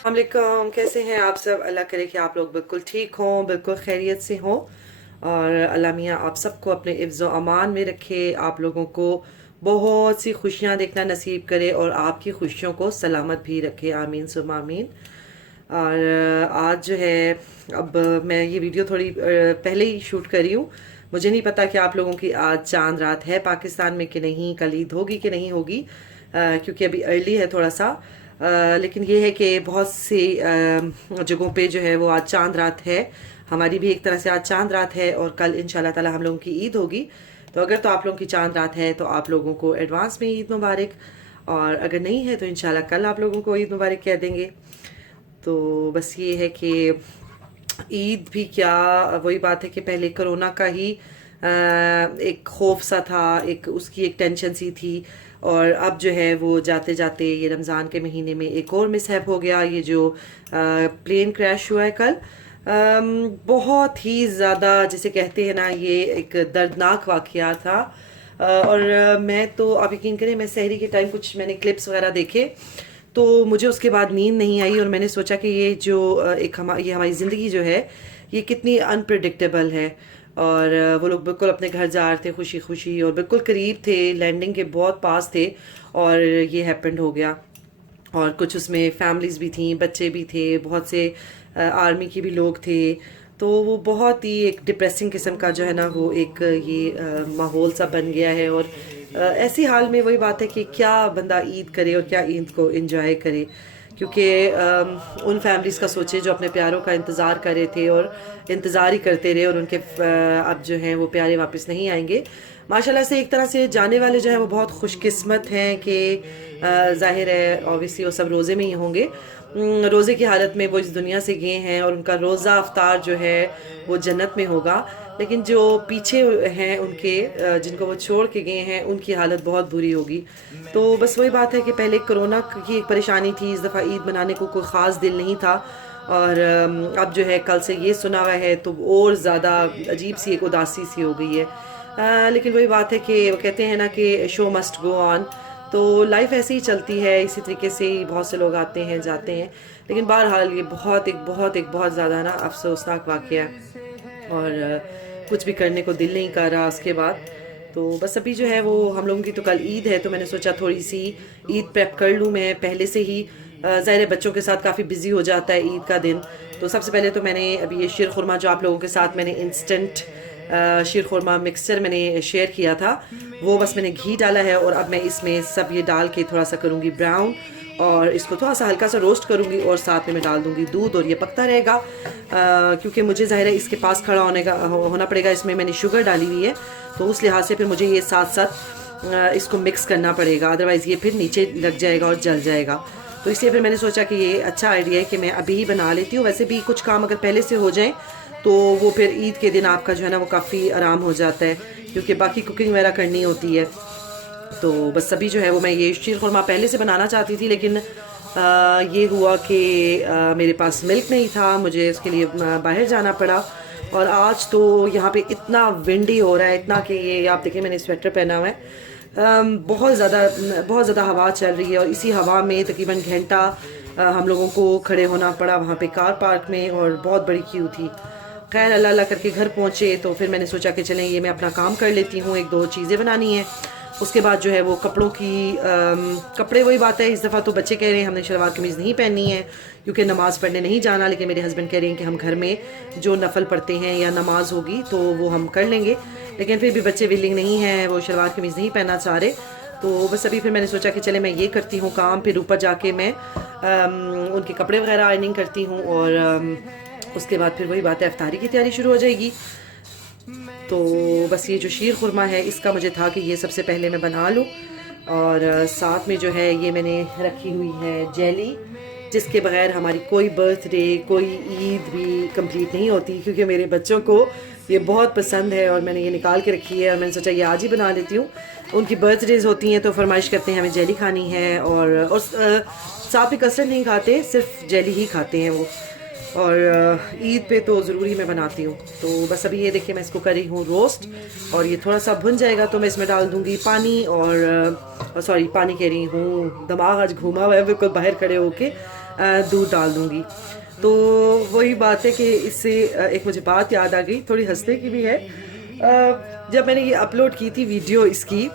वालेकुम, कैसे हैं आप सब। अल्लाह करे कि आप लोग बिल्कुल ठीक हों, बिल्कुल खैरियत से हों। और अल्लाह मियाँ आप सबको अपने हिफ्ज़ व अमान में रखे, आप लोगों को बहुत सी खुशियाँ देखना नसीब करे और आपकी खुशियों को सलामत भी रखे। आमीन सुम्मा आमीन। और आज जो है, अब मैं ये वीडियो थोड़ी पहले ही शूट करी हूँ। मुझे नहीं पता कि आप लोगों की आज चांद रात है पाकिस्तान में कि नहीं, कल ईद होगी कि नहीं होगी, क्योंकि अभी अर्ली है थोड़ा सा। लेकिन ये है कि बहुत सी जगहों पे जो है वो आज चांद रात है। हमारी भी एक तरह से आज चांद रात है और कल इंशाल्लाह ताला हम लोगों की ईद होगी। तो अगर तो आप लोगों की चांद रात है तो आप लोगों को एडवांस में ईद मुबारक, और अगर नहीं है तो इंशाल्लाह कल आप लोगों को ईद मुबारक कह देंगे। तो बस ये है कि ईद भी क्या, वही बात है कि पहले कोरोना का ही एक खौफ सा था, एक उसकी एक टेंशन सी थी। और अब जो है वो जाते जाते ये रमज़ान के महीने में एक और मिसहैप हो गया। ये जो प्लेन क्रैश हुआ है कल, बहुत ही ज़्यादा जिसे कहते हैं ना, ये एक दर्दनाक वाक़या था। और मैं तो आप यकीन करें, मैं सहरी के टाइम कुछ मैंने क्लिप्स वगैरह देखे तो मुझे उसके बाद नींद नहीं आई। और मैंने सोचा कि ये जो ये हमारी ज़िंदगी जो है ये कितनी अनप्रडिक्टेबल है। और वो लोग बिल्कुल अपने घर जा रहे थे खुशी खुशी और बिल्कुल करीब थे, लैंडिंग के बहुत पास थे, और ये हैपेंड हो गया। और कुछ उसमें फैमिलीज भी थी, बच्चे भी थे, बहुत से आर्मी के भी लोग थे। तो वो बहुत ही एक डिप्रेसिंग किस्म का जो है ना, वो एक ये माहौल सा बन गया है। और ऐसी हाल में वही बात है कि क्या बंदा ईद करे और क्या ईद को एंजॉय करे, क्योंकि उन फैमिलीज़ का सोचे जो अपने प्यारों का इंतज़ार कर रहे थे और इंतज़ार ही करते रहे, और उनके अब जो हैं वो प्यारे वापस नहीं आएंगे। माशाल्लाह से एक तरह से जाने वाले जो है वो बहुत खुशकिस्मत हैं कि ज़ाहिर है ऑब्वियसली वो सब रोज़े में ही होंगे। रोज़े की हालत में वो इस दुनिया से गए हैं और उनका रोज़ा अफ्तार जो है वो जन्नत में होगा। लेकिन जो पीछे हैं उनके, जिनको वो छोड़ के गए हैं, उनकी हालत बहुत बुरी होगी। तो बस वही बात है कि पहले कोरोना की एक परेशानी थी, इस दफ़ा ईद मनाने को कोई ख़ास दिल नहीं था। और अब जो है कल से ये सुना हुआ है तो और ज़्यादा अजीब सी एक उदासी सी हो गई है। लेकिन वही बात है कि वो कहते हैं ना कि शो मस्ट गो ऑन। तो लाइफ ऐसे ही चलती है, इसी तरीके से ही बहुत से लोग आते हैं जाते हैं। लेकिन बहरहाल ये बहुत ज़्यादा ना अफसोसनाक वाक़या है। और कुछ भी करने को दिल नहीं कर रहा उसके बाद। तो बस अभी जो है वो हम लोगों की तो कल ईद है, तो मैंने सोचा थोड़ी सी ईद प्रेप कर लूँ मैं पहले से ही। ज़ाहिर है बच्चों के साथ काफ़ी बिजी हो जाता है ईद का दिन। तो सबसे पहले तो मैंने अभी ये शीर खुरमा जो आप लोगों के साथ मैंने इंस्टेंट शीर खुरमा मिक्सचर मैंने शेयर किया था, वो बस मैंने घी डाला है। और अब मैं इसमें सब ये डाल के थोड़ा सा करूँगी ब्राउन, और इसको थोड़ा सा हल्का सा रोस्ट करूँगी, और साथ में मैं डाल दूँगी दूध, और ये पकता रहेगा। क्योंकि मुझे ज़ाहिर है इसके पास खड़ा होना पड़ेगा। इसमें मैंने शुगर डाली हुई है, तो उस लिहाज से फिर मुझे ये साथ साथ इसको मिक्स करना पड़ेगा, अदरवाइज़ ये फिर नीचे लग जाएगा और जल जाएगा। तो इसलिए फिर मैंने सोचा कि ये अच्छा आइडिया है कि मैं अभी ही बना लेती हूँ। वैसे भी कुछ काम अगर पहले से हो जाए तो वो फिर ईद के दिन आपका जो है ना वो काफ़ी आराम हो जाता है, क्योंकि बाकी कुकिंग वगैरह करनी होती है। तो बस अभी जो है वो मैं ये शीर खुरमा पहले से बनाना चाहती थी, लेकिन ये हुआ कि मेरे पास मिल्क नहीं था, मुझे उसके लिए बाहर जाना पड़ा। और आज तो यहाँ पे इतना विंडी हो रहा है, इतना कि ये आप देखिए मैंने स्वेटर पहना हुआ है। बहुत ज़्यादा हवा चल रही है, और इसी हवा में तकरीबन घंटा हम लोगों को खड़े होना पड़ा वहाँ पे कार पार्क में, और बहुत बड़ी क्यू थी। खैर अल्लाह अल्लाह करके घर पहुँचे, तो फिर मैंने सोचा कि चलें ये मैं अपना काम कर लेती हूँ, एक दो चीज़ें बनानी है। उसके बाद जो है वो कपड़ों की कपड़े, वही बात है इस दफ़ा तो बच्चे कह रहे हैं हमने शलवार कमीज़ नहीं पहननी है क्योंकि नमाज़ पढ़ने नहीं जाना। लेकिन मेरे हस्बैंड कह रहे हैं कि हम घर में जो नफल पढ़ते हैं या नमाज होगी तो वो हम कर लेंगे। लेकिन फिर भी बच्चे विलिंग नहीं हैं, वो शलवार कमीज़ नहीं पहनना चाह रहे। तो बस अभी फिर मैंने सोचा कि चले मैं ये करती हूँ काम, फिर ऊपर जाके मैं उनके कपड़े वगैरह आयरनिंग करती हूँ, और उसके बाद फिर वही बात है इफ्तारी की तैयारी शुरू हो जाएगी। तो बस ये जो शीर खुरमा है इसका मुझे था कि ये सबसे पहले मैं बना लूँ। और साथ में जो है ये मैंने रखी हुई है जेली, जिसके बगैर हमारी कोई बर्थडे कोई ईद भी कंप्लीट नहीं होती, क्योंकि मेरे बच्चों को ये बहुत पसंद है और मैंने ये निकाल के रखी है। और मैंने सोचा ये आज ही बना लेती हूँ। उनकी बर्थडेज होती हैं तो फरमाइश करते हैं हमें जेली खानी है, और साथ में कस्टर्ड नहीं खाते, सिर्फ जेली ही खाते हैं वो। और ईद पे तो ज़रूरी मैं बनाती हूँ। तो बस अभी ये देखिए मैं इसको कर रही हूँ रोस्ट, और ये थोड़ा सा भुन जाएगा तो मैं इसमें डाल दूँगी पानी। और सॉरी पानी कह रही हूँ, दिमाग आज घूमा हुआ है बिल्कुल बाहर खड़े होके। दूध डाल दूँगी। तो वही बात है कि इससे एक मुझे बात याद आ गई, थोड़ी हंसने की भी है। जब मैंने ये अपलोड की थी वीडियो इसकी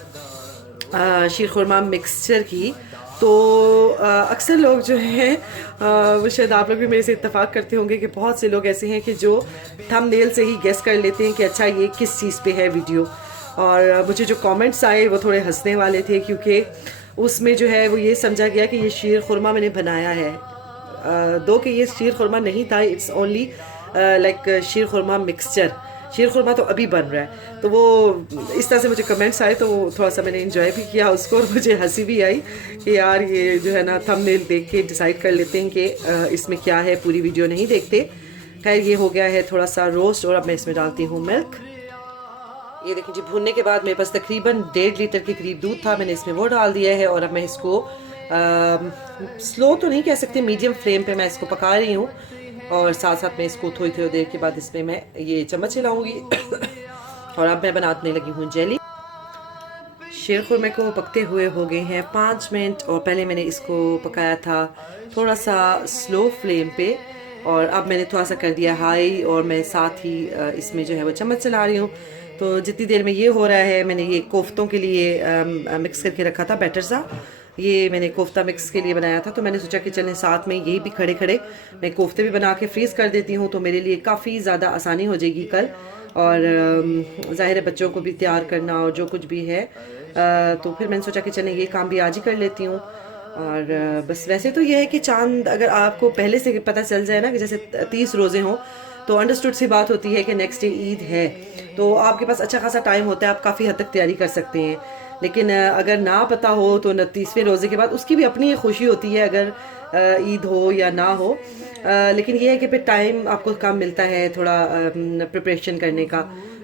शीर खुरमा मिक्सचर की, तो अक्सर लोग जो हैं वो शायद आप लोग भी मेरे से इत्तेफाक करते होंगे कि बहुत से लोग ऐसे हैं कि जो थंबनेल से ही गेस कर लेते हैं कि अच्छा ये किस चीज़ पे है वीडियो। और मुझे जो कमेंट्स आए वो थोड़े हंसने वाले थे, क्योंकि उसमें जो है वो ये समझा गया कि ये शीर खुरमा मैंने बनाया है। दो कि ये शीर खुरमा नहीं था, it's only like sheer khurma mixture. Sheer khurma तो अभी बन रहा है। तो वो इस तरह से मुझे कमेंट्स आए, तो थोड़ा सा मैंने इंजॉय भी किया उसको, और मुझे हंसी भी आई कि यार ये जो है ना थंबनेल देख के डिसाइड कर लेते हैं कि इसमें क्या है, पूरी वीडियो नहीं देखते। खैर ये हो गया है थोड़ा सा रोस्ट, और अब मैं इसमें डालती हूँ मिल्क। ये देखिए जी, भूनने के बाद मेरे पास तकरीबन 1.5 लीटर के करीब दूध था, मैंने इसमें वो डाल दिया है। और अब मैं इसको स्लो तो नहीं कह सकती, मीडियम फ्लेम पे मैं इसको पका रही हूँ। और साथ साथ मैं इसको थोड़ी थोड़ी देर के बाद इसमें मैं ये चम्मच हिलाऊंगी। और अब मैं बनाने लगी हूँ जेली। शीर खुरमे को पकते हुए हो गए हैं 5 मिनट, और पहले मैंने इसको पकाया था थोड़ा सा स्लो फ्लेम पे, और अब मैंने थोड़ा सा कर दिया हाई, और मैं साथ ही इसमें जो है वो चम्मच चला रही हूँ। तो जितनी देर में ये हो रहा है, मैंने ये कोफ्तों के लिए मिक्स करके रखा था बैटर सा। ये मैंने कोफ्ता मिक्स के लिए बनाया था, तो मैंने सोचा कि चलें साथ में ये भी खड़े खड़े मैं कोफ्ते भी बना के फ्रीज़ कर देती हूँ, तो मेरे लिए काफ़ी ज़्यादा आसानी हो जाएगी कल। और ज़ाहिर है बच्चों को भी तैयार करना और जो कुछ भी है, तो फिर मैंने सोचा कि चलें ये काम भी आज ही कर लेती हूँ। और बस वैसे तो ये है कि चांद अगर आपको पहले से पता चल जाए ना कि जैसे 30 रोज़े हों, तो अंडरस्टूड सी बात होती है कि नेक्स्ट डे ईद है, तो आपके पास अच्छा खासा टाइम होता है, आप काफ़ी हद तक तैयारी कर सकते हैं। लेकिन अगर ना पता हो तो 29वें रोज़े के बाद उसकी भी अपनी एक खुशी होती है, अगर ईद हो या ना हो। लेकिन ये है कि फिर टाइम आपको कम मिलता है थोड़ा प्रिपरेशन करने का।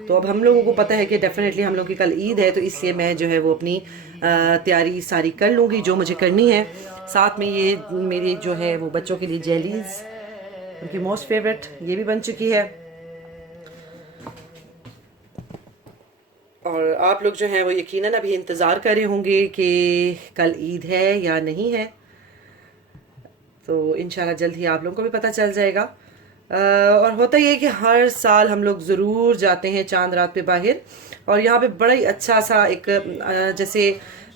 तो अब हम लोगों को पता है कि डेफिनेटली हम लोग की कल ईद है, तो इसलिए मैं जो है वो अपनी तैयारी सारी कर लूँगी जो मुझे करनी है। साथ में ये मेरी जो है वो बच्चों के लिए जेलीज़, उनकी मोस्ट फेवरेट, ये भी बन चुकी है। और आप लोग जो हैं वो यकीनन अभी इंतज़ार कर रहे होंगे कि कल ईद है या नहीं है, तो इंशाल्लाह जल्द ही आप लोगों को भी पता चल जाएगा। और होता ये है कि हर साल हम लोग ज़रूर जाते हैं चांद रात पे बाहर, और यहाँ पे बड़ा ही अच्छा सा एक जैसे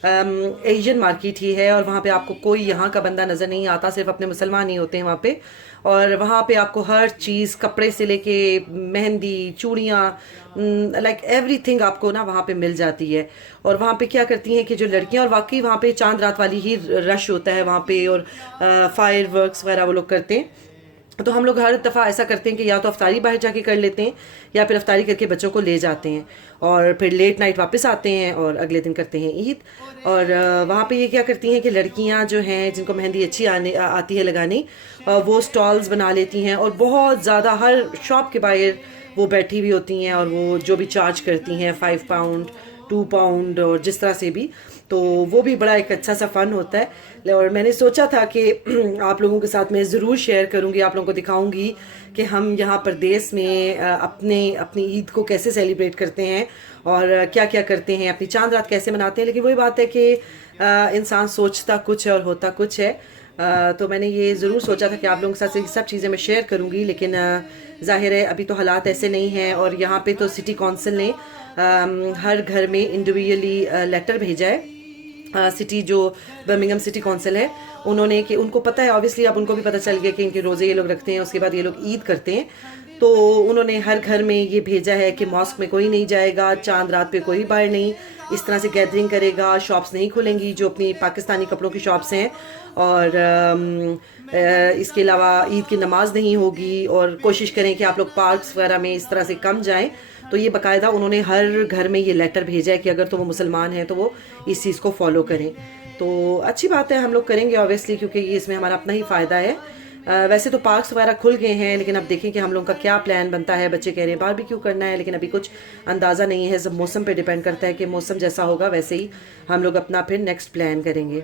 एशियन मार्केट ही है, और वहाँ पे आपको कोई यहाँ का बंदा नज़र नहीं आता, सिर्फ अपने मुसलमान ही होते हैं वहाँ पे। और वहाँ पे आपको हर चीज़, कपड़े से लेके मेहंदी, चूड़ियाँ, लाइक एवरीथिंग आपको ना वहाँ पे मिल जाती है। और वहाँ पे क्या करती हैं कि जो लड़कियाँ, और वाकई वहाँ पे चांद रात वाली ही रश होता है वहाँ पे, और फायर वर्क्स वगैरह वो लोग करते हैं। तो हम लोग हर दफ़ा ऐसा करते हैं कि या तो अफ्तारी बाहर जाके कर लेते हैं, या फिर अफ्तारी करके बच्चों को ले जाते हैं, और फिर लेट नाइट वापस आते हैं, और अगले दिन करते हैं ईद। और वहाँ पे ये क्या करती हैं कि लड़कियाँ जो हैं जिनको मेहंदी अच्छी आती है लगानी, वो स्टॉल्स बना लेती हैं, और बहुत ज़्यादा हर शॉप के बाहर वो बैठी हुई होती हैं, और वो जो भी चार्ज करती हैं 5 पाउंड, 2 पाउंड, और जिस तरह से भी, तो वो भी बड़ा एक अच्छा सा फ़न होता है। और मैंने सोचा था कि आप लोगों के साथ मैं ज़रूर शेयर करूंगी, आप लोगों को दिखाऊंगी कि हम यहाँ परदेस में अपनी ईद को कैसे सेलिब्रेट करते हैं, और क्या क्या करते हैं, अपनी चांद रात कैसे मनाते हैं। लेकिन वही बात है कि इंसान सोचता कुछ है और होता कुछ है। तो मैंने ये ज़रूर सोचा था कि आप लोगों के साथ सब चीज़ें मैं शेयर करूंगी, लेकिन ज़ाहिर है अभी तो हालात ऐसे नहीं हैं। और यहाँ पे तो सिटी कौंसिल ने हर घर में इंडिविजुअली लेटर भेजा है। सिटी जो बर्मिंघम सिटी कौंसिल है, उन्होंने, कि उनको पता है ऑब्वियसली, अब उनको भी पता चल गया कि इनके रोज़े ये लोग रखते हैं, उसके बाद ये लोग ईद करते हैं। तो उन्होंने हर घर में ये भेजा है कि मॉस्क में कोई नहीं जाएगा, चांद रात पे कोई बाहर नहीं इस तरह से गैदरिंग करेगा, शॉप्स नहीं खुलेंगी जो अपनी पाकिस्तानी कपड़ों की शॉप्स हैं, और इसके अलावा ईद की नमाज नहीं होगी, और कोशिश करें कि आप लोग पार्क्स वगैरह में इस तरह से कम जाएं। तो ये बाकायदा उन्होंने हर घर में ये लेटर भेजा है कि अगर तो वो मुसलमान हैं तो वो इस चीज़ को फॉलो करें। तो अच्छी बात है, हम लोग करेंगे ऑब्वियसली, क्योंकि ये इसमें हमारा अपना ही फ़ायदा है। वैसे तो पार्क्स वगैरह खुल गए हैं, लेकिन अब देखें कि हम लोगों का क्या प्लान बनता है। बच्चे कह रहे हैं बारबेक्यू करना है, लेकिन अभी कुछ अंदाज़ा नहीं है, सब मौसम पे डिपेंड करता है कि मौसम जैसा होगा वैसे ही हम लोग अपना फिर नेक्स्ट प्लान करेंगे।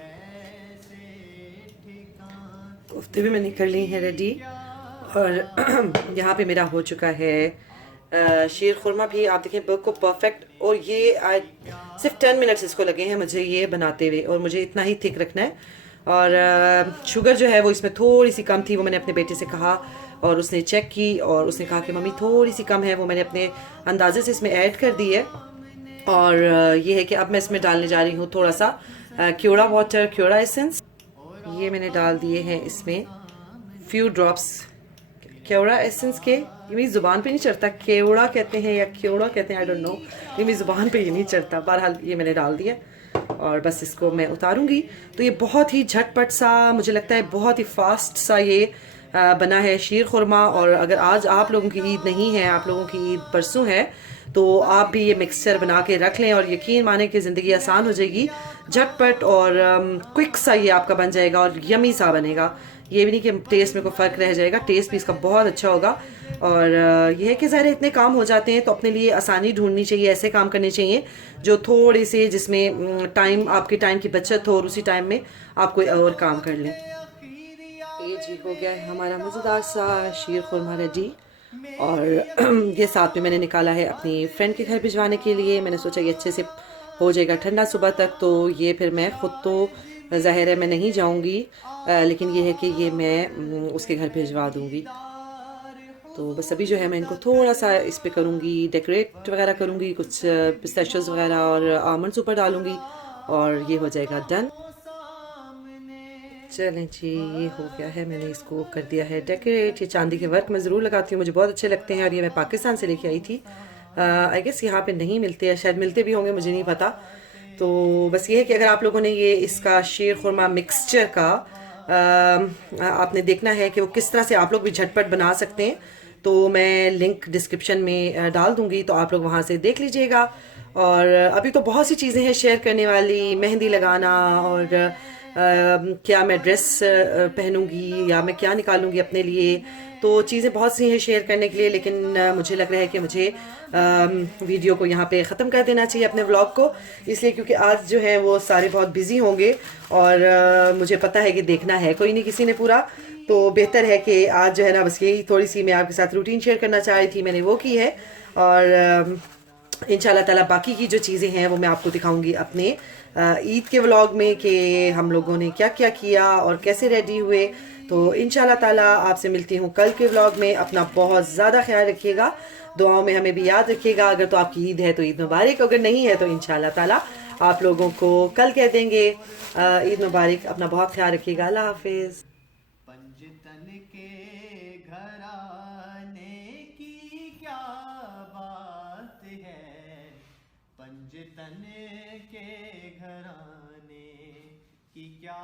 कोफ्ते भी मैंने कर ली हैं रेडी, और यहाँ पे मेरा हो चुका है शीर खुरमा भी, आप देखें बिल्कुल परफेक्ट। और ये सिर्फ 10 मिनट्स इसको लगे हैं मुझे ये बनाते हुए, और मुझे इतना ही थिक रखना है। और शुगर जो है वो इसमें थोड़ी सी कम थी, वो मैंने अपने बेटे से कहा और उसने चेक की और उसने कहा कि मम्मी थोड़ी सी कम है, वो मैंने अपने अंदाजे से इसमें ऐड कर दी है। और ये है कि अब मैं इसमें डालने जा रही हूँ थोड़ा सा क्योड़ा वाटर, क्योड़ा एसेंस। ये मैंने डाल दिए हैं इसमें फ्यू ड्रॉप्स केवड़ा एसेंस के। ये मेरी ज़ुबान पे नहीं चढ़ता, केवड़ा कहते हैं या क्योड़ा कहते हैं, आई डोंट नो, ये मेरी ज़ुबान पे ये नहीं चढ़ता। बहरहाल ये मैंने डाल दिया और बस इसको मैं उतारूंगी। तो ये बहुत ही झटपट सा, मुझे लगता है बहुत ही फास्ट सा ये बना है शीर खुरमा। और अगर आज आप लोगों की ईद नहीं है, आप लोगों की ईद परसों है, तो आप भी ये मिक्सचर बना के रख लें और यकीन माने कि ज़िंदगी आसान हो जाएगी। झटपट और क्विक सा ये आपका बन जाएगा और यमी सा बनेगा। ये भी नहीं कि टेस्ट में कोई फ़र्क रह जाएगा, टेस्ट भी इसका बहुत अच्छा होगा। और यह है कि ज़ाहिर इतने काम हो जाते हैं तो अपने लिए आसानी ढूंढनी चाहिए, ऐसे काम करने चाहिए जो थोड़े से, जिसमें टाइम, आपके टाइम की बचत हो और उसी टाइम में आप कोई और काम कर लें। ये जी हो गया है हमारा मज़ेदार सा शीर खुरमा रेडी। और ये साथ में मैंने निकाला है अपनी फ्रेंड के घर भिजवाने के लिए। मैंने सोचा ये अच्छे से हो जाएगा ठंडा सुबह तक, तो ये फिर मैं ख़ुद तो ज़ाहिर है मैं नहीं जाऊंगी, लेकिन ये है कि ये मैं उसके घर भिजवा दूंगी। तो बस अभी जो है मैं इनको थोड़ा सा इस पे करूँगी, डेकोरेट वगैरह करूँगी, कुछ पिस्ताशियोज वगैरह और आमंड्स ऊपर डालूँगी और ये हो जाएगा डन। चलें जी, ये हो गया है, मैंने इसको कर दिया है डेकोरेट। ये चांदी के वर्क मैं ज़रूर लगाती हूँ, मुझे बहुत अच्छे लगते हैं और ये मैं पाकिस्तान से लेके आई थी। आई गेस यहाँ पे नहीं मिलते हैं, शायद मिलते भी होंगे, मुझे नहीं पता। तो बस ये है कि अगर आप लोगों ने ये इसका शीर खुरमा मिक्सचर का आपने देखना है कि वो किस तरह से आप लोग भी झटपट बना सकते हैं, तो मैं लिंक डिस्क्रिप्शन में डाल दूंगी, तो आप लोग वहाँ से देख लीजिएगा। और अभी तो बहुत सी चीज़ें हैं शेयर करने वाली, मेहंदी लगाना और क्या मैं ड्रेस पहनूंगी या मैं क्या निकालूंगी अपने लिए, तो चीज़ें बहुत सी हैं शेयर करने के लिए। लेकिन मुझे लग रहा है कि मुझे वीडियो को यहाँ पे ख़त्म कर देना चाहिए, अपने व्लॉग को, इसलिए क्योंकि आज जो है वो सारे बहुत बिजी होंगे और मुझे पता है कि देखना है कोई नहीं किसी ने पूरा, तो बेहतर है कि आज जो है ना बस यही थोड़ी सी मैं आपके साथ रूटीन शेयर करना चाह रही थी, मैंने वो की है। और इंशाल्लाह ताला बाकी की जो चीज़ें हैं वो मैं आपको दिखाऊंगी अपने ईद के व्लॉग में कि हम लोगों ने क्या क्या किया और कैसे रेडी हुए। तो इंशाल्लाह ताला आपसे मिलती हूँ कल के व्लॉग में। अपना बहुत ज़्यादा ख्याल रखिएगा, दुआओं में हमें भी याद रखिएगा। अगर तो आपकी ईद है तो ईद मुबारक, अगर नहीं है तो इंशाल्लाह ताला आप लोगों को कल कह देंगे ईद मुबारक। अपना बहुत ख्याल रखिएगा, अल्लाह हाफिज़। पंजतन के घराने की क्या बात है, पंजतन के घराने की क्या